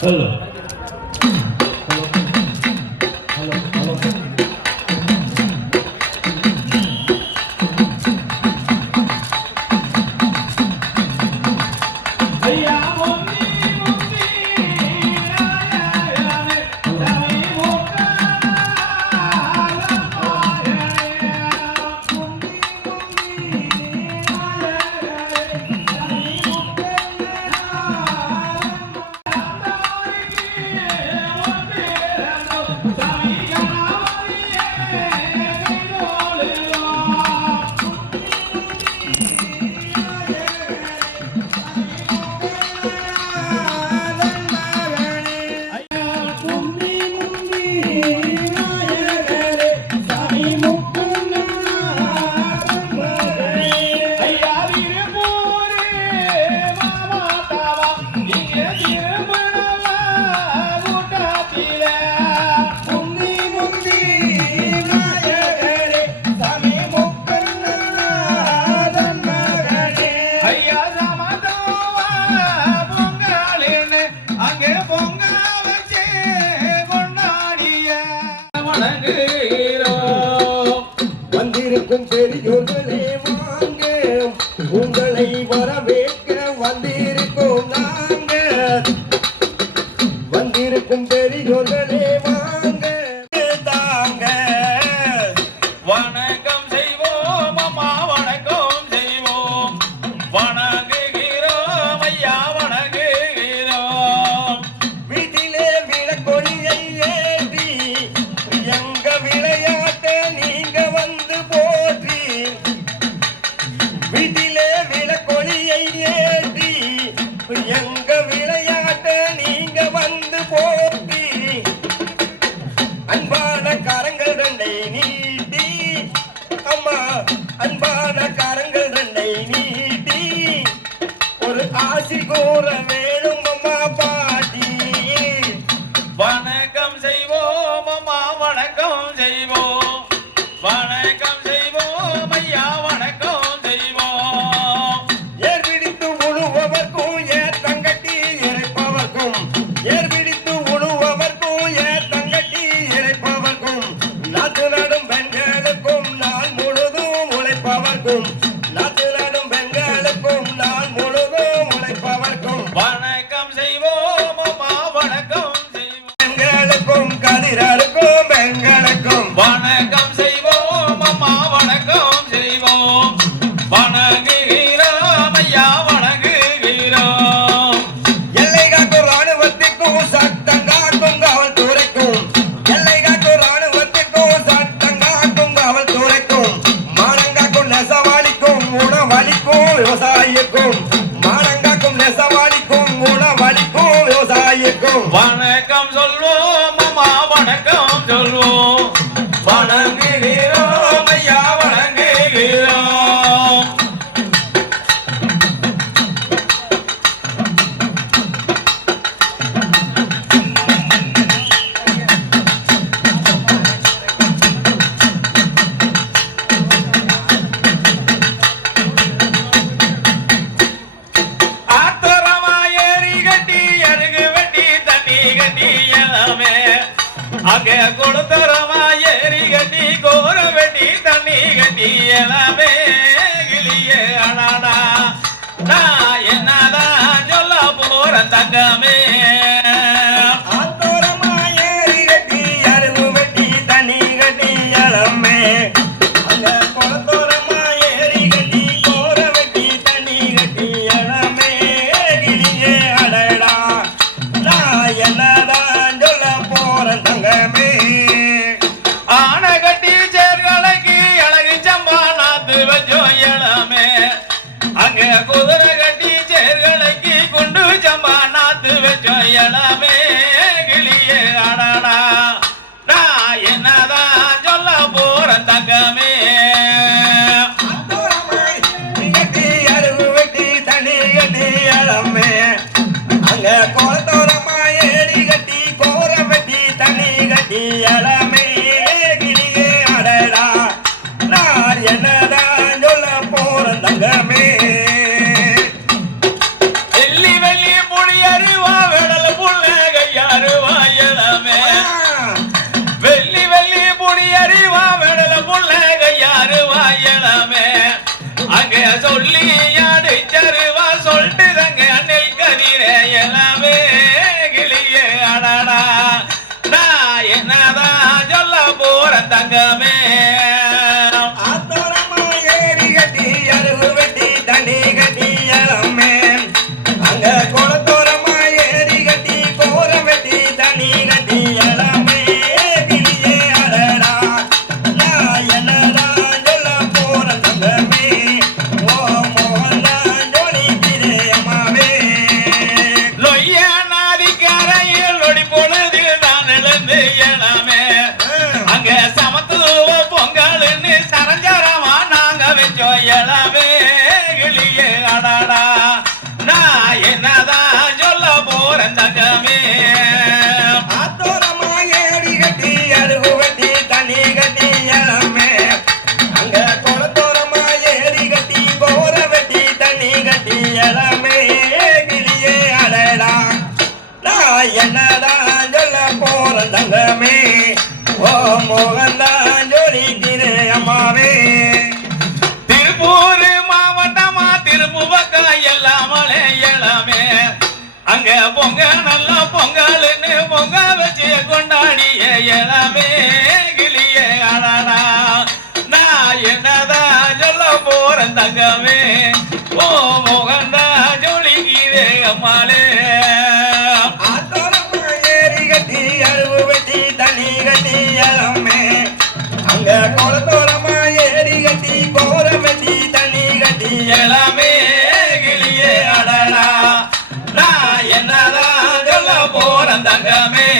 Hello. வந்திருக்கும் பெரியோர்களே வாங்க, உங்களை வரவேற்க வந்திருக்கோம் நாங்க. வந்திருக்கும் பெரியோர்களே வாங்க தாங்க. வணக்கம் செய்வோம் அம்மா, வணக்கம் செய்வோம், வணங்குகிறோம் ஐயா, வணங்குகிறோம். வீட்டிலே விளக்கொளியை ஏற்றி எங்க விளையாட்ட நீங்க வந்து போற்றி. வீட்டிலே விளக்கொளியை ஏற்றி எங்க விளையாட்ட நீங்க வந்து போற்றி. அன்பான கரங்கள் ரெண்டை நீட்டி அம்மா, அன்பான கரங்கள் ரெண்டை நீட்டி ஒரு ஆசி கூற வேணும் அம்மா பாட்டி. வணக்கம் செய்வோம் அம்மா, வணக்கம் செய்வோம், வணக்கம் செய்வோம் ஐயா, வணக்கம் செய்வோம். ஏர் பிடித்து உழுவதற்கும் ஏர் தங்கட்டி இறைப்பவர்க்கும், ஏர் பிடித்து உழுவதற்கும் ஏர் தங்கட்டி இறைப்பவர்க்கும், நாட்டு நடும் பெண்களுக்கும் நாள் முழுதும் உழைப்பவர்க்கும், நாட்டு நடும் பெண்களுக்கும் நாள் முழுதும் உழைப்பவர்க்கும், வணக்கம் செய்வோம் அம்மா, வணக்கம் செய்வோம், பெண்களுக்கும் கதிரருக்கும் பெண்களுக்கும் வணக்கம் செய்வோம் அம்மா, வணக்கம் செய்வோம், வணங்குகிறோம் ஐயா, வணங்குகிறோம். எல்லை காக்கும் ராணுவத்திற்கும் சட்டம் காக்கும் காவல்துறைக்கும், எல்லை காக்கும் ராணுவத்திற்கும் சட்டம் காக்கும் காவல்துறைக்கும், மானங்காக்கும் நெசவாளிக்கும் உணவளிக்கும் விவசாயிக்கும், மானங்காக்கும் நெசவாளிக்கும் உணவளிக்கும் விவசாயிக்கும், வணக்கம் சொல்வோம் அம்மா, வணக்கம் சொல்வோம், வணங்குகிறோம் ஐயா, வணங்குகிறோம். ஆத்தரமா ஏறி கட்டி அருகு வெட்டி தண்ணி கட்டி எல்லாமே அங்கே கொடுத்தரமா ஏறி கட்டி கோர வெட்டி தண்ணி கட்டி எல்லாமே கிளியே அடாடா நான் என்னதான் சொல்ல போற தங்கமே. ஆத்தோரமா ஏறி கட்டி அருகு வெட்டி தண்ணி கட்டி இளமே, அங்க குளத்தோரமா ஏறி கட்டி கோர வெட்டி தண்ணி கட்டி இளமே கிளியே அடடா நான் என்னதான் சொல்ல போறேன் தங்கமே. ஆனை கட்டி சேர்கலைக்கு அழகு சம்பா நாத்து வச்சோம் இளமே அங்கே குதிரை கட்டி சேர்கலைக்கு குண்டு சம்பா நாத்து வச்சோம் இளமே கிளியே அடாடா நான் என்னதான் சொல்ல போறேன் தங்கமே. ஆத்தோரமா ஏறி கட்டி அருகு வெட்டி தண்ணி கட்டி இளமே, அங்க குளத்தோரமா ஏறி கட்டி கோர வெட்டி தண்ணி கட்டி இளமே கிளியே அடடா நான் என்னதான் சொல்ல போறேன் தங்கமே. வெள்ளி வெள்ளி தங்கமே ஆத்தோரமா ஏறி கட்டி அருகு வெட்டி தண்ணி கட்டி இளமே அங்க குளத்தோரமா ஏறி கட்டி கோரம் வெட்டி தண்ணி கட்டி இளமே கிளியே அடடா நான் என்னதான் சொல்ல போறேன் தங்கமே ஓ மோகன்தான் ஜோலிக்கிறே அம்மாவே லொய்ய நாதிக்கரையில் நொடி பொழுது நான் எழுந்து இளமே அங்க சமத்துவ பொங்கல்னு சரஞ்சரமா நாங்க வச்சோம் இளமே கிளியே அடடா நான் என்னதான் சொல்ல போறேன் தங்கமே ஆத்தோரமா ஏறி கட்டி அருகு வெட்டி தண்ணி கட்டி இளமே அங்க குளத்தோரமா ஏறி கட்டி கோர வெட்டி தண்ணி கட்டி இளமே கிளியே அடடா நான் என்னதான் சொல்ல போறேன் தங்கமே ஓ மோகன்தான் ஜோலிக்கிறே அம்மாவே திருப்பூர் மாவட்டமா திருப்புவக்கம் எல்லாமலே இளமே அங்க பொங்க நல்ல பொங்கல்னு பொங்க வச்சு கொண்டாடிய இளமே கிளியே அடடா நான் என்னதான் சொல்ல போறேன் தங்கமே ஓ மோகன்டா ஜோலிக்கிறே அம்மாளே ஆத்தோரமா ஏறி கட்டி அருகு வெட்டி தண்ணி கட்டி இளமே அங்க குளத்தோரமா ஏறி கட்டி கோர வெட்டி தண்ணி கட்டி இளமே கிளியே அடடா நான் என்னதான் சொல்ல போறேன் தங்கமே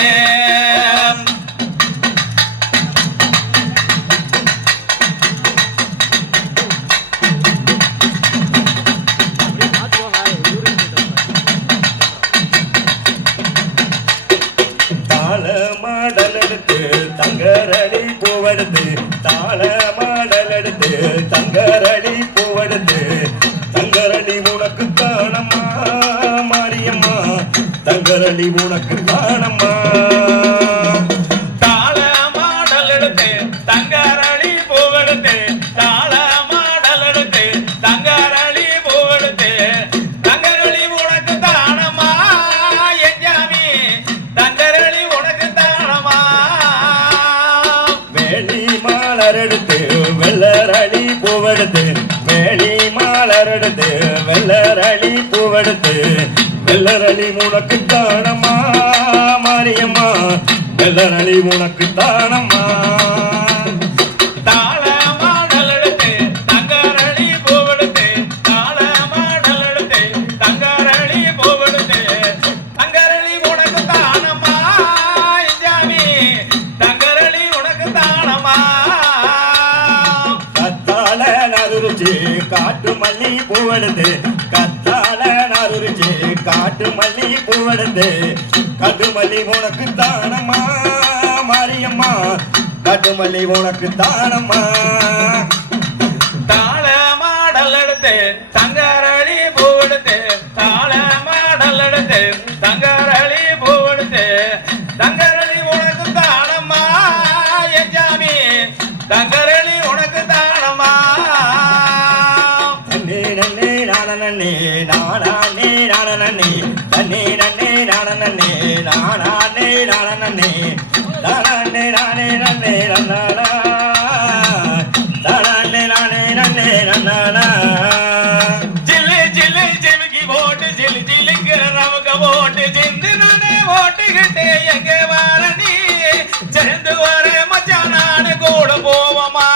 தாள மாடல் எடுத்து தங்கரடி பூவெடுத்து தாள மாடல் எடுத்து தங்கரடி பூவெடுத்து தங்கரடி உனக்கு தானம்மா மாரியம்மா தங்கரடி உனக்கு தானம்மா தாள மாடல் எடுத்து தங்கரளி பூவெடுத்து தாள மாடல் எடுத்து தங்கரளி பூவெடுத்து தங்கரளி உனக்கு தானமா எஞ்சாமி தங்கரளி உனக்கு தானமா வேலி மாலர் எடுத்து வெள்ளரளி பூவெடுத்து வேலி மாலர் எடுத்து வெள்ளரளி பூவெடுத்து வெள்ளரளி உனக்கு தானம்மா மாரியம்மா வெள்ளரளி உனக்கு தானம்மா தாள மாடல் எடுத்து தங்கரளி பூவெடுத்து தாள மாடல் எடுத்து தங்கரளி பூவெடுத்து தங்கரளி உனக்கு தானமா எஞ்சாமி தங்கரளி உனக்கு தானமா கத்தால நறுச்சி காட்டு மல்லி பூவெடுத்து கத்தால நறுச்சி காட்டு மல்லி பூவெடுத்து காட்டு மல்லி உனக்கு தானம்மா மாரியம்மா காட்டு மல்லி உனக்கு தானம்மா தாள மாடல் எடுத்து தங்கரளி பூவெடுத்து தாள மாடல் எடுத்து தங்கரளி பூவெடுத்து தங்கரளி உனக்கு தானம்மா எஞ்சாமி தங்கரளி உனக்கு தானம்மா நன்னே நன்னே நான நன்னே நானே நான நன்னே நன்னே நன்னே நான நன்னே நானே நான நன்னே தானே நானே நன்னே நன்னானா தானே நானே நன்னே நன்னானா ஜில்லு ஜில்லு ஜிமிக்கி போட்டு ஜில்லு ஜில்லுங்கிற நமக்கு போட்டு சிந்து நானே ஓட்டுக்கிட்டே எங்க வர நீ சேர்ந்து வர மச்சான் நானு கூட போவோமா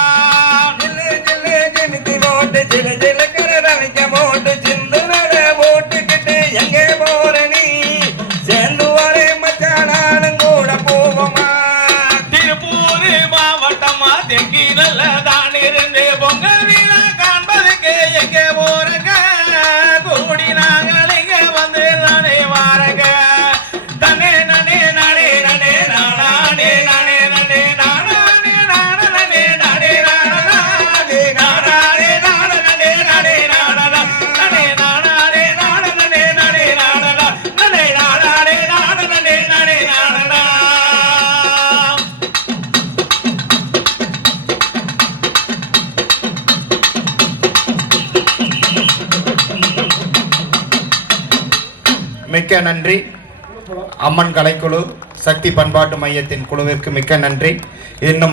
ஜில்லு ஜில்லு ஜிமிக்கி போட்டு ஜில்லு ஜில்லுக்கிற ரவிக்க போட்டு சிந்து நட போட்டுக்கிட்டு எங்கே போற நீ சேர்ந்து வரே மச்சானாலும் கூட போவோமா திருப்பூர் மாவட்டமா தெங்கி நல்ல தான் இருந்து பொங்கல் வீணா காண்பதுக்கு எங்க போறங்க கூடி நாங்கள் இங்க வந்து நானே வாரங்க தனே நனே நானே நனே நானே நானே நனே நானே நானே நானே நானே நானே நானே நானே நானே நானே நானே நானே நானே நானே நானே நானே நானே நானே மிக்க நன்றி. அம்மன் கலைக்குழு சக்தி பண்பாட்டு மையத்தின் குழுவிற்கு மிக்க நன்றி. இன்னும்